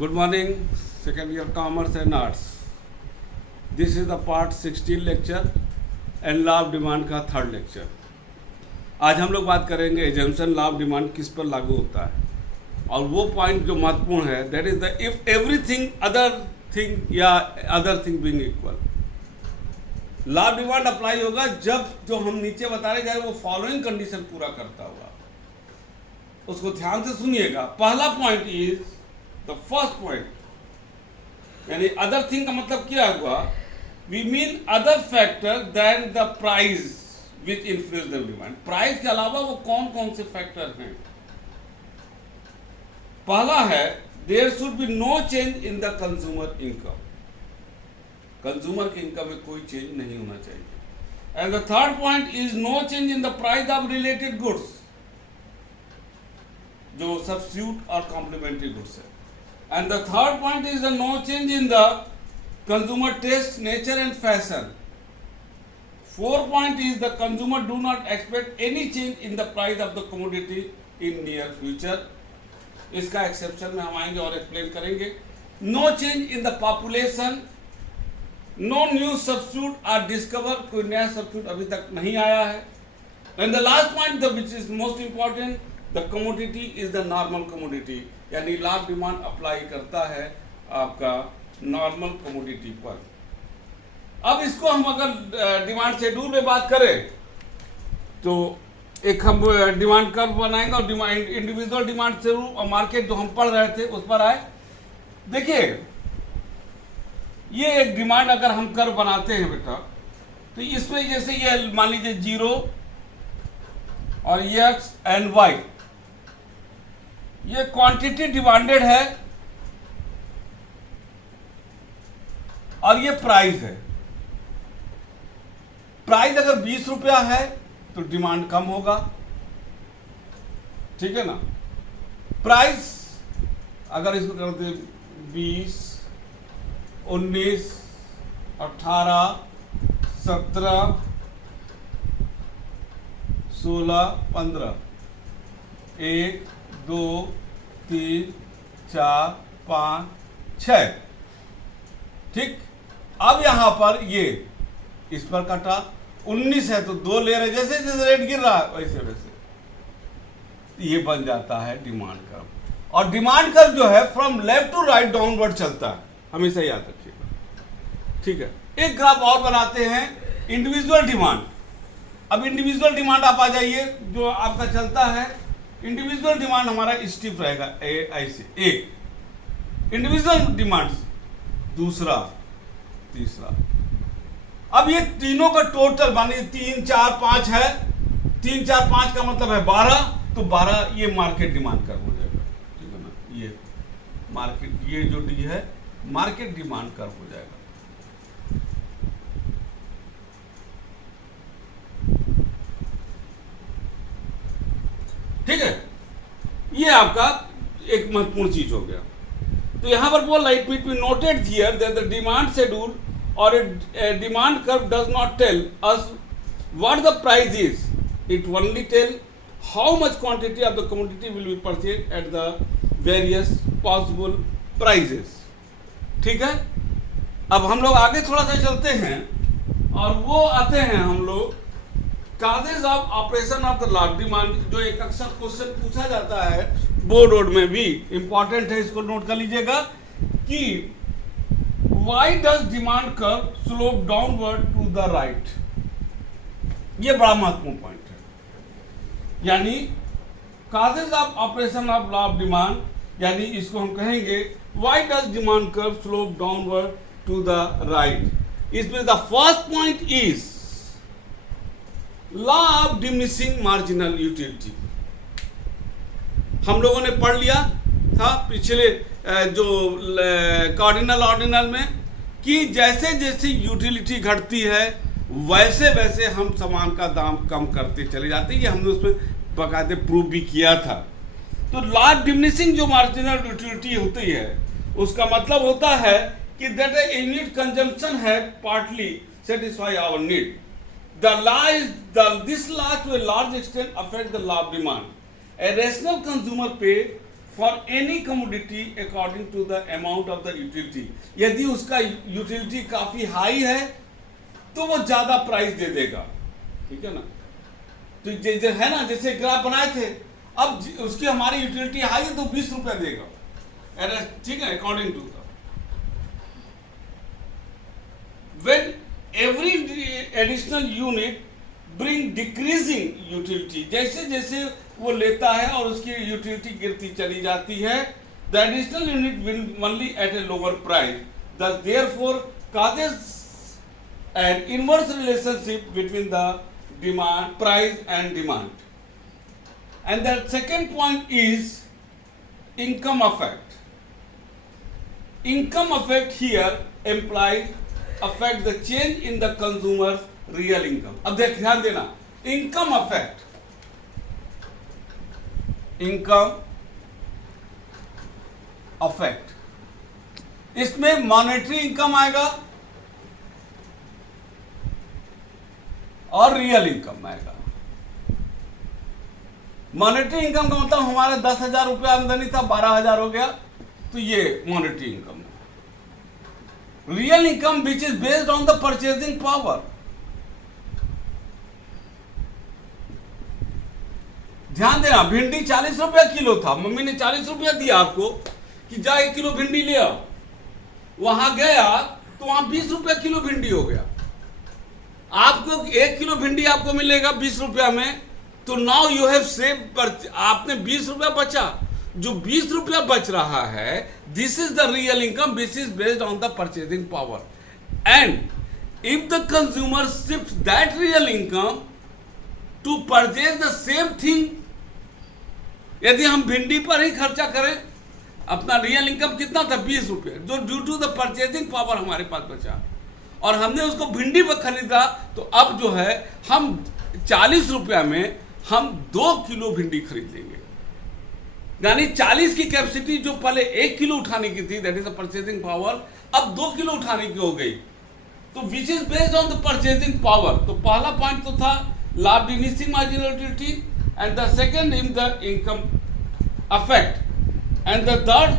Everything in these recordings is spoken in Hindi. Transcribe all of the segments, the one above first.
Good morning, second year Commerce and Arts. This is the part 16 lecture and law of demand का थर्ड लेक्चर. आज हम लोग बात करेंगे एजम्पशन लॉ ऑफ डिमांड किस पर लागू होता है, और वो पॉइंट जो महत्वपूर्ण है that is the if everything other thing या other thing being equal. Law of demand apply होगा जब जो हम नीचे बता रहे जाए वो फॉलोइंग कंडीशन पूरा करता हुआ. उसको ध्यान से सुनिएगा. पहला point is the first point, यानी अदर थिंग का मतलब क्या हुआ? We mean other factor then the price which influence the demand. Price के अलावा वो कौन कौन से फैक्टर हैं? पहला है there should be no change in the consumer income. Consumer की इनकम में कोई चेंज नहीं होना चाहिए. And the third point is no change in the price of related goods, जो सब्स्टिट्यूट और कॉम्प्लीमेंट्री गुड्स है. And the third point is the no change in the consumer taste, nature and fashion. Fourth point is the consumer do not expect any change in the price of the commodity in near future. इसका एक्सेप्शन में हम आएंगे और एक्सप्लेन करेंगे. No change in the population, no new substitute are discovered. कोई नया substitute अभी तक नहीं आया है. And the last point, which is most important, the commodity is the normal commodity. यानी लॉ ऑफ डिमांड अप्लाई करता है आपका नॉर्मल कमोडिटी पर. अब इसको हम अगर डिमांड शेड्यूल में बात करें तो एक हम डिमांड कर्व बनाएंगे और डिमांड इंडिविजुअल डिमांड शेड्यूल और मार्केट जो हम पढ़ रहे थे उस पर आए. देखिए ये एक डिमांड अगर हम कर्व बनाते हैं बेटा, तो इसमें जैसे ये मान लीजिए 0 और एक्स एंड वाई, ये क्वांटिटी डिमांडेड है और ये प्राइस है. प्राइस अगर 20 रुपया है तो डिमांड कम होगा, ठीक है ना. प्राइस अगर इसको करते 20, 19, 18, 17, 16, 15, 1, 2, 3, 4, 5, 6, ठीक. अब यहां पर ये इस पर कटा 19 है तो 2 ले रहे, जैसे जैसे रेट गिर रहा है वैसे वैसे ये बन जाता है डिमांड कर्व. और डिमांड कर्व जो है from left to right downward चलता है, हमेशा याद रखिएगा, ठीक है. एक ग्राफ और बनाते हैं इंडिविजुअल डिमांड. अब इंडिविजुअल डिमांड आप आ जाइए जो आपका चलता है. इंडिविजुअल डिमांड हमारा स्टिफ रहेगा ऐसे, एक इंडिविजुअल डिमांड, दूसरा, तीसरा. अब ये तीनों का टोटल मानिए 3, 4, 5 है. 3, 4, 5 का मतलब है 12, तो 12 ये मार्केट डिमांड कर्व हो जाएगा, ठीक है ना. ये मार्केट, ये जो डी है मार्केट डिमांड कर्व हो जाएगा. ठीक है, ये आपका एक महत्वपूर्ण चीज हो गया. तो यहां पर बोल रहा है it must be noted here that the demand schedule और demand curve does not tell us what the price is. It only tell how much quantity of the commodity will be purchase at the various possible prices. ठीक है. अब हम लोग आगे थोड़ा सा चलते हैं और वो आते हैं हम लोग causes of operation of the law of demand, जो एक अक्सर क्वेश्चन पूछा जाता है बोर्ड में भी, इंपॉर्टेंट है, इसको नोट कर लीजिएगा कि why does demand curve slope downward to the right. ये बड़ा महत्वपूर्ण पॉइंट है. यानी causes of operation of law of demand, यानी इसको हम कहेंगे why does demand curve slope downward to the right. इसमें the first point is law of diminishing marginal utility. हम लोगों ने पढ़ लिया था पिछले जो कार्डिनल ऑर्डिनल में कि जैसे जैसे यूटिलिटी घटती है वैसे वैसे हम सामान का दाम कम करते चले जाते हैं. ये हमने उसमें बाकायदे प्रूव भी किया था. तो लॉ ऑफ डिमिनिशिंग जो मार्जिनल यूटिलिटी होती है उसका मतलब होता है कि दैट ए यूनिट कंजम्पशन है partly satisfy our need. This law to a large extent affect the law of demand. A rational consumer pay for any commodity according to the amount of the utility. यदि उसका यूटिलिटी काफी हाई है तो वो ज्यादा प्राइस दे देगा, ठीक है ना। तो जैसे है ना, जैसे ग्राफ बनाए थे, अब उसकी हमारी यूटिलिटी हाई है तो 20 रुपया देगा, ठीक है, according to the when every additional unit bring decreasing utility, जैसे जैसे वो लेता है और उसकी यूटिलिटी गिरती चली जाती है, the additional unit will only at a lower price, thus therefore causes an inverse relationship between the demand, price and demand. And the second point is income effect. Income effect here implies affect the change in the consumer's real income. अब ध्यान देना, income effect, income effect, इसमें मॉनेटरी इनकम आएगा और रियल इनकम आएगा। मॉनेटरी इनकम का मतलब हमारा 10,000 रुपया आमदनी था, 12,000 हो गया, तो ये मॉनेटरी इनकम है। Real income which is based on the purchasing power. ध्यान देना, भिंडी 40 रुपया किलो था, मम्मी ने 40 रुपया दिया आपको कि जा 1 किलो भिंडी ले आओ, वहां गया तो वहां 20 रुपया किलो भिंडी हो गया। आपको 1 किलो भिंडी आपको मिलेगा 20 रुपया में, तो नाउ यू हैव सेव, आपने 20 रुपया बचा। जो 20 रुपया बच रहा है, this is the real income which is based on the purchasing power. And if the consumer shift that real income to purchase the same thing, यदि हम भिंडी पर ही खर्चा करें, अपना रियल इनकम कितना था 20 रुपये, जो due to the purchasing power हमारे पास बचा, और हमने उसको भिंडी पर खरीदा, तो अब जो है हम 40 रुपया में हम 2 किलो भिंडी खरीद लेंगे। यानी 40 की कैपेसिटी जो पहले 1 किलो उठाने की थी, that is the purchasing power, अब 2 किलो उठाने की हो गई। तो विच is based on the purchasing power. तो पहला पॉइंट तो था लाभ diminishing marginal utility, and the second in the income affect, and the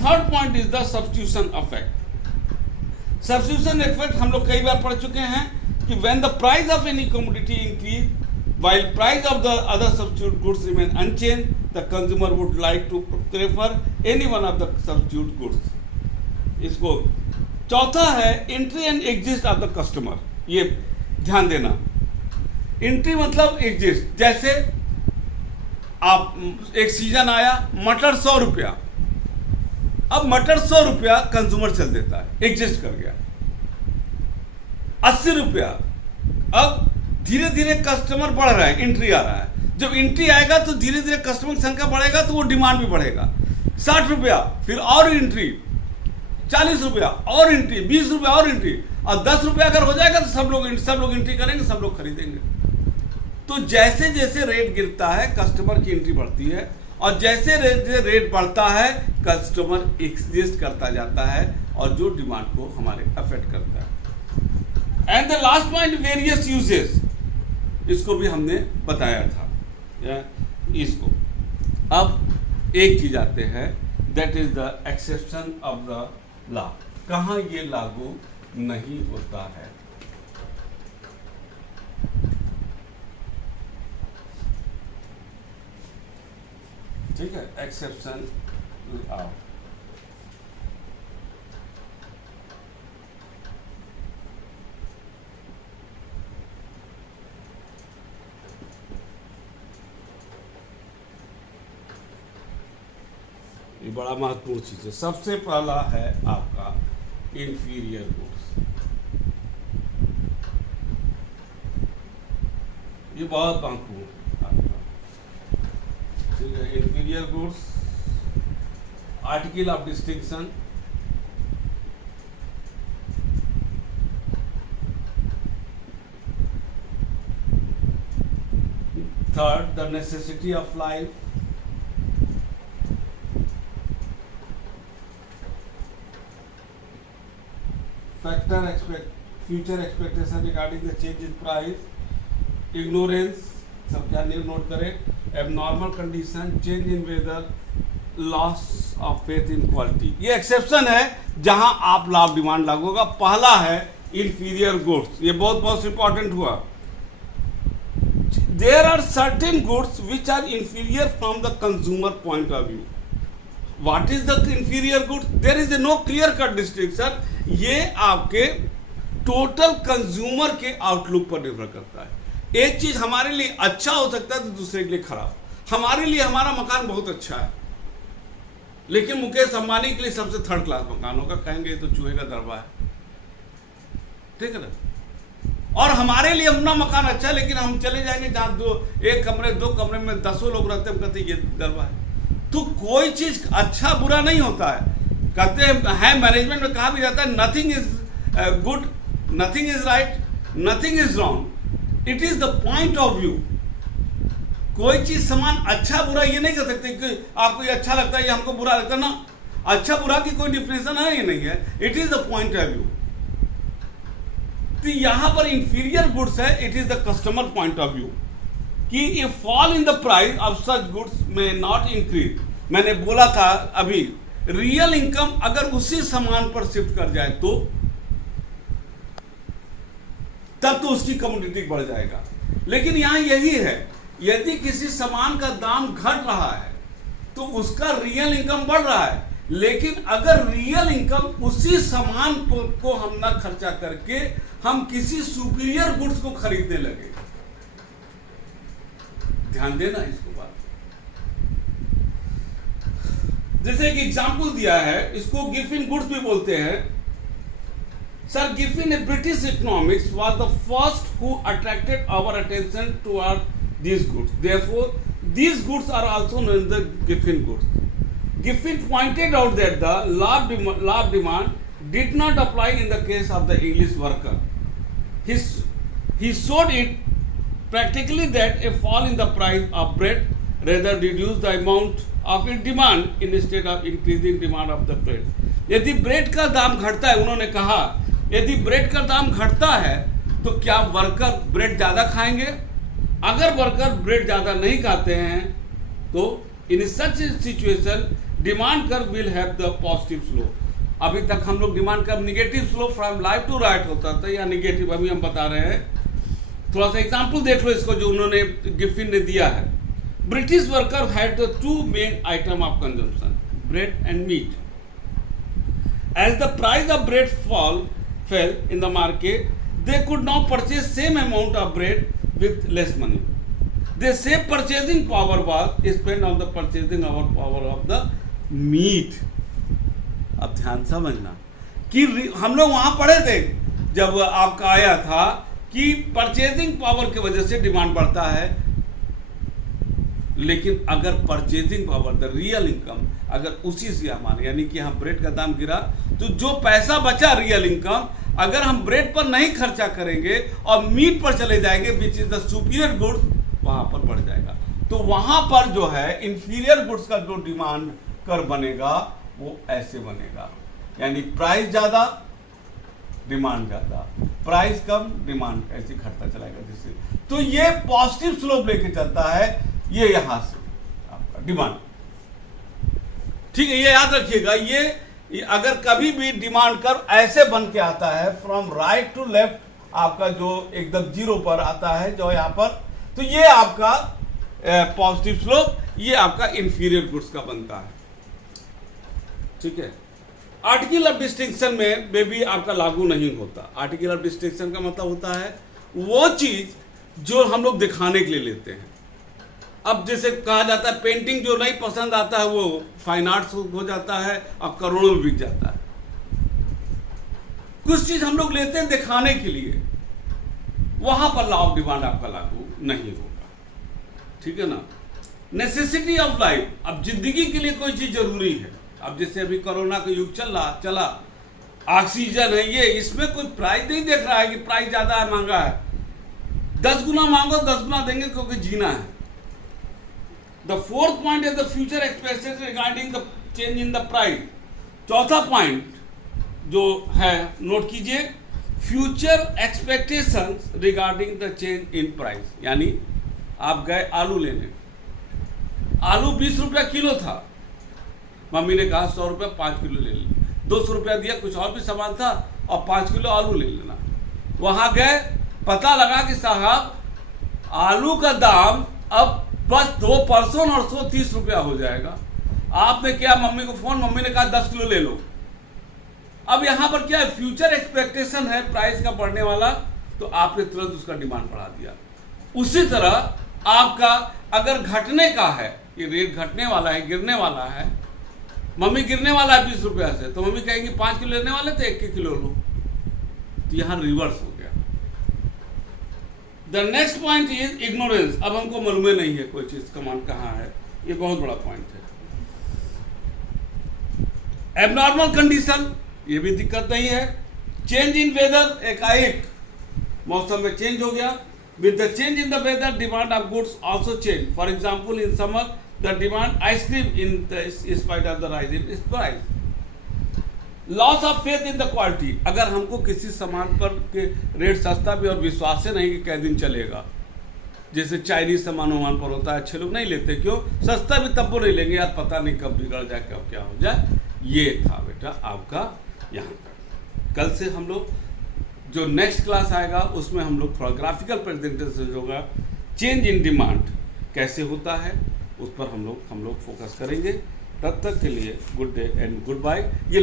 third point is the substitution affect. Substitution effect हम लोग कई बार पढ़ चुके हैं कि when the price of any commodity increase while price of the other substitute goods remain unchanged, the consumer would like to prefer any one of the substitute goods. इसको चौथा है entry and exit of the customer. ये ध्यान देना, एंट्री मतलब एग्जिट। जैसे आप एक सीजन आया, मटर 100 रुपया, अब मटर 100 रुपया कंज्यूमर चल देता है, एग्जिस्ट कर गया। 80 रुपया, अब धीरे धीरे कस्टमर बढ़ रहा है, एंट्री आ रहा है। जब एंट्री आएगा तो धीरे धीरे कस्टमर की संख्या बढ़ेगा, तो वो डिमांड भी बढ़ेगा। 60 रुपया, फिर और एंट्री, 40 रुपया और एंट्री, 20 रुपया और एंट्री, और 10 रुपया अगर हो जाएगा तो सब लोग एंट्री करेंगे, सब लोग खरीदेंगे। तो जैसे जैसे रेट गिरता है कस्टमर की एंट्री बढ़ती है, और जैसे रेट बढ़ता है कस्टमर एग्जिस्ट करता जाता है, और जो डिमांड को हमारे अफेक्ट करता है। And the last point various uses, इसको भी हमने बताया था। इसको अब एक चीज आते हैं, that is the exception of the law. कहाँ ये लागू नहीं होता है? ठीक है, एक्सेप्शन लॉ। ये बड़ा महत्वपूर्ण चीज है। सबसे पहला है आपका इंफीरियर गुड्स। ये बहुत महत्वपूर्ण है आपका, ठीक है। Inferior goods, article of distinction, third the necessity of life, factor future expectation regarding the change in price, ignorance, सब क्या नोट करें, abnormal condition, change in weather, loss of faith in quality. ये एक्सेप्शन है जहां आप लॉ ऑफ डिमांड लागू होगा। पहला है इंफीरियर गुड्स, ये बहुत इंपॉर्टेंट हुआ। There are certain goods which are inferior from the consumer point of view. What is the inferior goods? There is no clear cut distinction. ये आपके टोटल कंज्यूमर के आउटलुक पर निर्भर करता है। एक चीज हमारे लिए अच्छा हो सकता है तो दूसरे के लिए खराब। हमारे लिए हमारा मकान बहुत अच्छा है, लेकिन मुकेश अंबानी के लिए सबसे थर्ड क्लास मकान होगा, कहेंगे ये तो चूहे का दरबा है, ठीक है ना। और हमारे लिए अपना मकान अच्छा है, लेकिन हम चले जाएंगे जहां एक कमरे दो कमरे में 10 लोग रहते हैं, हम कहते हैं ये दरबा है। तो कोई चीज अच्छा बुरा नहीं होता है। कहते हैं मैनेजमेंट में कहा भी जाता है nothing is good, nothing is right, nothing is wrong, it is the point of view. कोई चीज समान अच्छा बुरा ये नहीं कह सकते कि आपको ये अच्छा लगता है, ये हमको बुरा लगता है ना। अच्छा बुरा की कोई डिफिनेशन है, ये नहीं है, it is the point of view. तो यहां पर इंफीरियर गुड्स है, it is the customer point of view कि a fall in the price of such goods में नॉट इंक्रीज। मैंने बोला था अभी, रियल इनकम अगर उसी सामान पर शिफ्ट कर जाए तो तब तो उसकी कमोडिटी बढ़ जाएगा। लेकिन यहां यही है, यदि किसी सामान का दाम घट रहा है तो उसका रियल इनकम बढ़ रहा है, लेकिन अगर रियल इनकम उसी सामान को हम ना खर्चा करके हम किसी सुपीरियर गुड्स को खरीदने लगे, ध्यान देना इसको बात। जैसे एक एग्जांपल दिया है, इसको गिफिन गुड्स भी बोलते हैं। Sir Giffen, a British economist, was the first who attracted our attention toward these goods. Therefore, these goods are also known as the Giffen goods. Giffen pointed out that the law of demand did not apply in the case of the English worker. He showed it practically that a fall in the price of bread rather reduced the amount of its demand instead of increasing demand of the bread. यदि ब्रेड का दाम घटता है, उन्होंने कहा यदि ब्रेड का दाम घटता है तो क्या वर्कर ब्रेड ज़्यादा खाएंगे? अगर वर्कर ब्रेड ज़्यादा नहीं खाते हैं तो in such situation demand curve will have the positive slope. अभी तक हम लोग demand curve negative slope from left to right होता था या निगेटिव, अभी हम बता रहे हैं। थोड़ा सा एग्जाम्पल देख लो इसको जो उन्होंने गिफिन ने दिया है। British worker had the two main item of consumption, bread and meat. As the price of bread fell in the market, they could now purchase same amount of bread with less money. Their same purchasing power was spent on the purchasing power of the meat. अब ध्यान समझना कि हम लोग वहां पढ़े थे जब आपका आया था कि परचेजिंग पावर की वजह से डिमांड बढ़ता है, लेकिन अगर purchasing power the real income अगर उसी से हमारे यानी कि हम ब्रेड का दाम गिरा तो जो पैसा बचा रियल इनकम अगर हम ब्रेड पर नहीं खर्चा करेंगे और मीट पर चले जाएंगे which is the superior goods, वहां पर बढ़ जाएगा। तो वहां पर जो है इंफीरियर गुड्स का जो डिमांड कर बनेगा वो ऐसे बनेगा, यानी प्राइस ज्यादा डिमांड ज्यादा, प्राइस कम डिमांड ऐसे घटता चलाएगा जिससे। तो ये पॉजिटिव स्लोप लेके चलता है, ये यहां से आपका डिमांड, ठीक है। ये याद रखिएगा, ये अगर कभी भी डिमांड कर्व ऐसे बन के आता है फ्रॉम राइट टू लेफ्ट, आपका जो एकदम जीरो पर आता है जो यहां पर, तो ये आपका पॉजिटिव स्लोप, ये आपका इंफीरियर गुड्स का बनता है, ठीक है। आर्टिकल ऑफ डिस्टिंक्शन में भी आपका लागू नहीं होता। आर्टिकल ऑफ डिस्टिंक्शन का मतलब होता है वो चीज जो हम लोग दिखाने के लिए लेते हैं। अब जैसे कहा जाता है पेंटिंग जो नहीं पसंद आता है वो फाइन आर्ट्स हो जाता है, अब करोड़ों में बिक जाता है। कुछ चीज हम लोग लेते हैं दिखाने के लिए, वहां पर लॉ ऑफ डिमांड आपका लागू नहीं होगा, ठीक है ना। नेसेसिटी ऑफ लाइफ, अब जिंदगी के लिए कोई चीज जरूरी है। अब जैसे अभी कोरोना का युग चला, ऑक्सीजन है, ये इसमें कोई प्राइस नहीं देख रहा है कि प्राइस ज्यादा है महंगा है, 10 गुना मांगो 10 गुना देंगे क्योंकि जीना है। The fourth point is the future expectations regarding the change in the price. चौथा पॉइंट जो है नोट कीजिए, future expectations regarding the change in price. यानी आप गए आलू लेने, आलू 20 रुपया किलो था, मम्मी ने कहा 100 रुपये 5 किलो ले लेना, 200 रुपया दिया, कुछ और भी सामान था और 5 किलो आलू ले लेना। वहाँ गए, पता लगा कि साहब आलू का दाम अब बस 2% और 130 रुपया हो जाएगा। आपने किया मम्मी को फ़ोन, मम्मी ने कहा 10 किलो ले लो। अब यहाँ पर क्या है, फ्यूचर एक्सपेक्टेशन है प्राइस का बढ़ने वाला, तो आपने तुरंत उसका डिमांड बढ़ा दिया। उसी तरह आपका अगर घटने का है, ये रेट घटने वाला है, गिरने वाला है, मम्मी गिरने वाला है 20 रुपया से, तो मम्मी कहेंगी 5 किलो लेने वाले थे, 1 किलो लो। तो यहाँ रिवर्स हो गया। The next point is ignorance. अब हमको मालूम नहीं है कोई चीज कमांड कहाँ है, ये बहुत बड़ा पॉइंट है। एबनॉर्मल कंडीशन, ये भी दिक्कत नहीं है। चेंज इन वेदर, एकाएक मौसम में चेंज हो गया। With the change in the weather demand of goods also change. For example in summer the demand ice cream in spite of the rise in price. Loss of faith in the quality, अगर हमको किसी सामान पर के रेट सस्ता भी और विश्वास नहीं कि कै दिन चलेगा, जैसे चाइनीज सामान वामान पर होता है, अच्छे लोग नहीं लेते, क्यों? सस्ता भी तब वो नहीं लेंगे, यार पता नहीं कब बिगड़ जाए, कब क्या हो जाए। ये था बेटा आपका यहाँ पर। कल से हम लोग जो नेक्स्ट क्लास आएगा उसमें हम लोग थोड़ा ग्राफिकल प्रेजेंटेशन होगा, चेंज इन डिमांड कैसे होता है उस पर हम लोग फोकस करेंगे। तब तक के लिए good day and goodbye. ये